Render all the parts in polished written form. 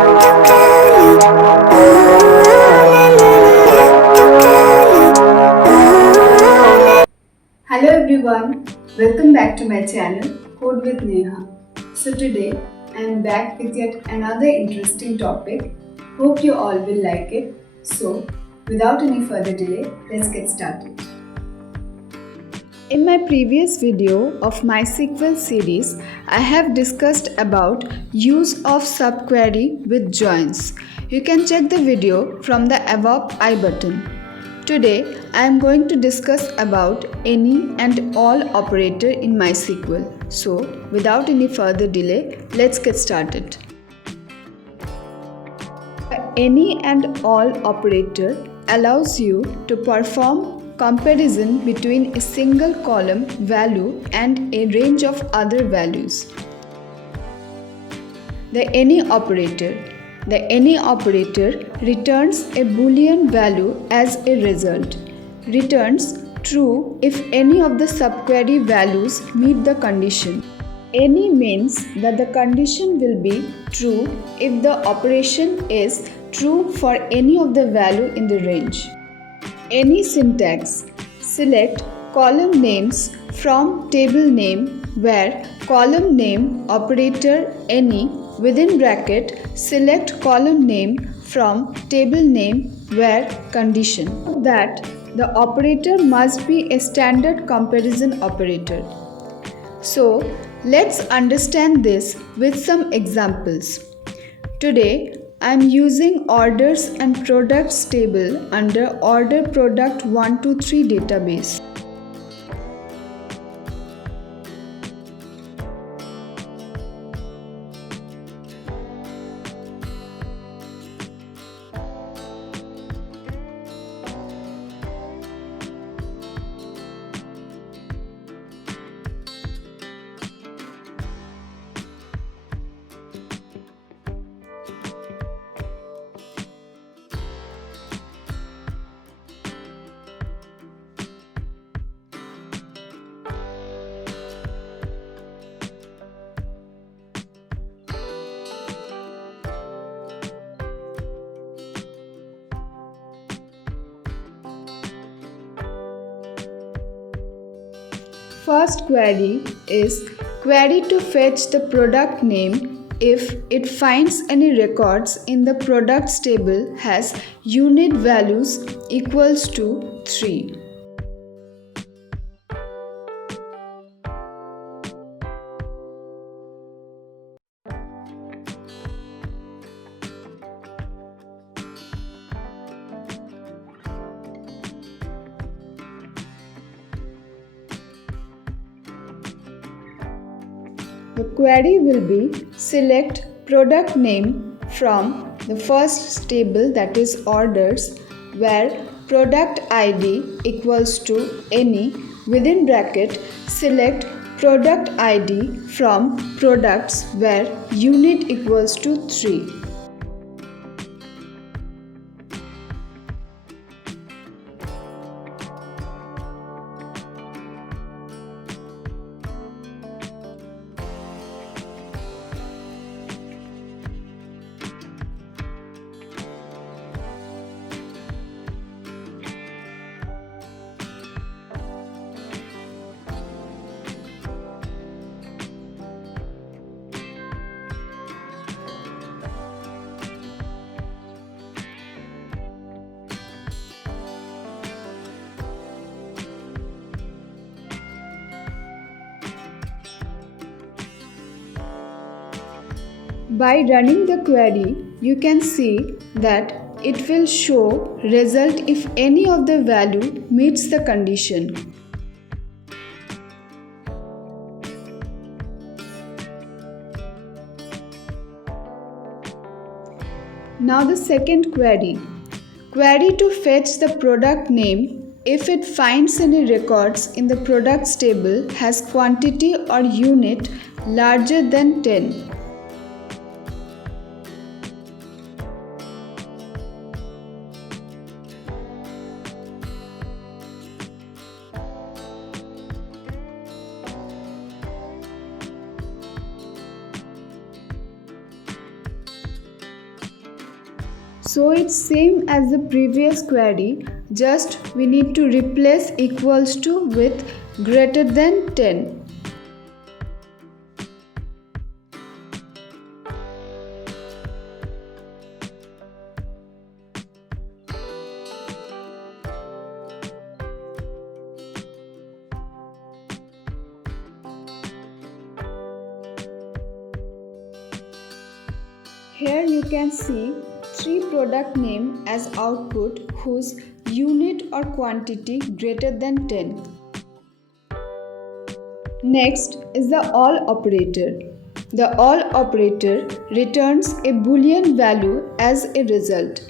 Hello everyone, welcome back to my channel Code with Neha. So today I am back with yet another interesting topic. Hope you all will like it. So without any further delay, let's get started. In my previous video of MySQL series, I have discussed about use of subquery with joins. You can check the video from the above I button. Today, I am going to discuss about any and all operator in MySQL. So, without any further delay, let's get started. Any and all operator allows you to perform comparison between a single column value and a range of other values. The any operator returns a boolean value as a result. Returns true if any of the subquery values meet the condition. Any means that the condition will be true if the operation is true for any of the value in the range. Any syntax. Select column names from table name where column name operator any within bracket select column name from table name where condition that the operator must be a standard comparison operator. So let's understand this with some examples. Today I am using orders and products table under order product 123 database. First query is query to fetch the product name if it finds any records in the products table has unit values equals to 3. The query will be select product name from the first table that is orders where product ID equals to any within bracket select product ID from products where unit equals to 3. By running the query, you can see that it will show result if any of the value meets the condition. Now the second query. Query to fetch the product name if it finds any records in the products table has quantity or unit larger than 10. So it's same as the previous query, just we need to replace equals to with greater than 10. Here you can see 3 product name as output whose unit or quantity greater than 10. Next is the all operator. The all operator returns a boolean value as a result.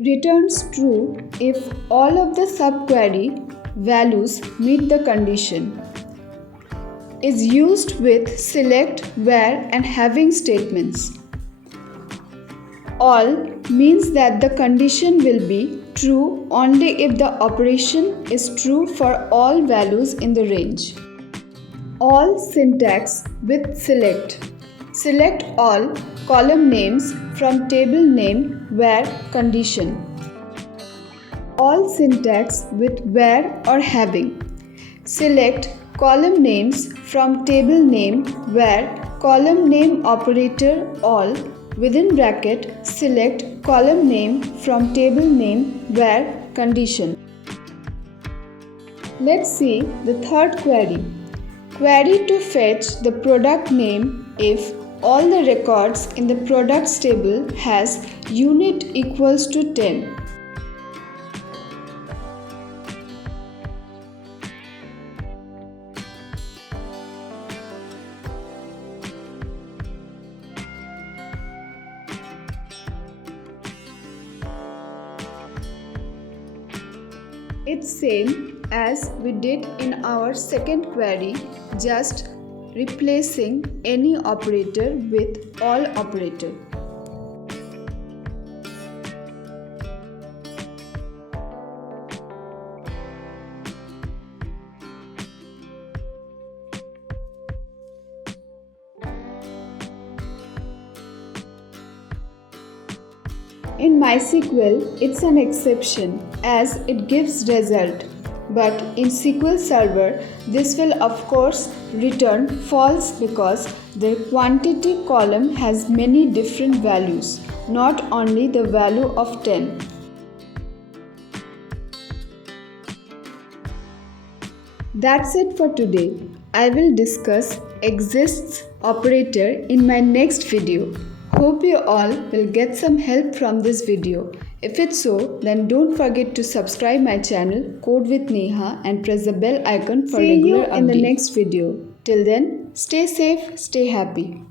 Returns true if all of the subquery values meet the condition. Is used with select, where and having statements. All means that the condition will be true only if the operation is true for all values in the range. All syntax with select. Select all column names from table name where condition. All syntax with where or having. Select column names from table name where column name operator all within bracket select column name from table name where condition. Let's see the third query. Query to fetch the product name if all the records in the products table has unit equals to 10. It's same as we did in our second query, just replacing any operator with all operator. In MySQL, it's an exception as it gives result, but in SQL Server, this will of course return false because the quantity column has many different values, not only the value of 10. That's it for today. I will discuss exists operator in my next video. Hope you all will get some help from this video. If it's so, then don't forget to subscribe my channel Code with Neha and press the bell icon for regular updates. See you in the next video. Till then, stay safe, stay happy.